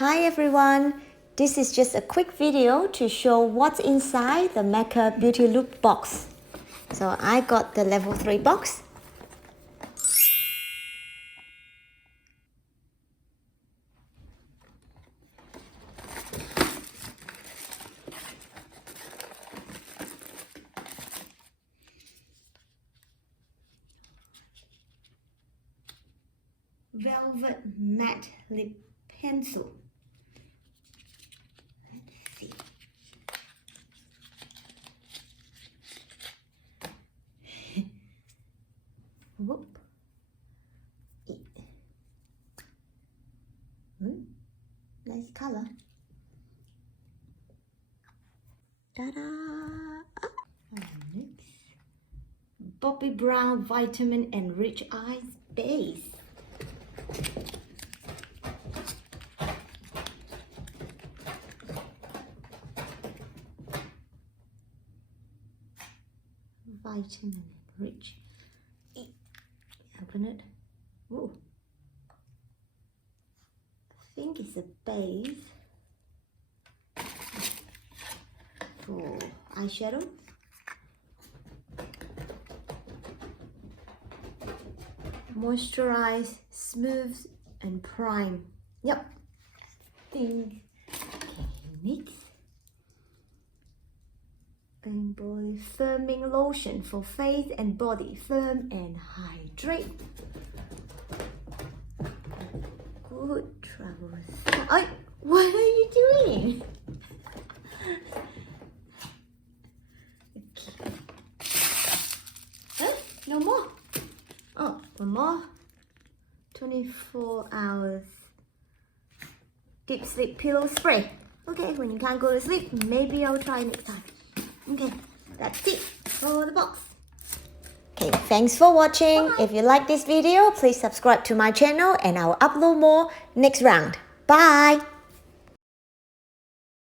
Hi everyone, this is just a quick video to show what's inside the Mecca Beauty Loop Box. So I got the level 3 box. Velvet matte lip pencil. Let's see. Whoop. Nice color. Ta-da! Next, Bobbi Brown Vitamin Enriched Eyes Base. Vitamin rich. Open it. Ooh. I think it's a base for eyeshadow. Moisturize, smooth, and prime. Yep. Think. Okay, next. Body firming lotion for face and body. Firm and hydrate. Good travels. Oh, what are you doing? Okay. Huh? No more. Oh, one more. 24 hours deep sleep pillow spray. Okay, when you can't go to sleep, maybe I'll try next time. Okay, that's it for the box. Okay, thanks for watching. Bye. If you like this video, please subscribe to my channel and I'll upload more next round. Bye!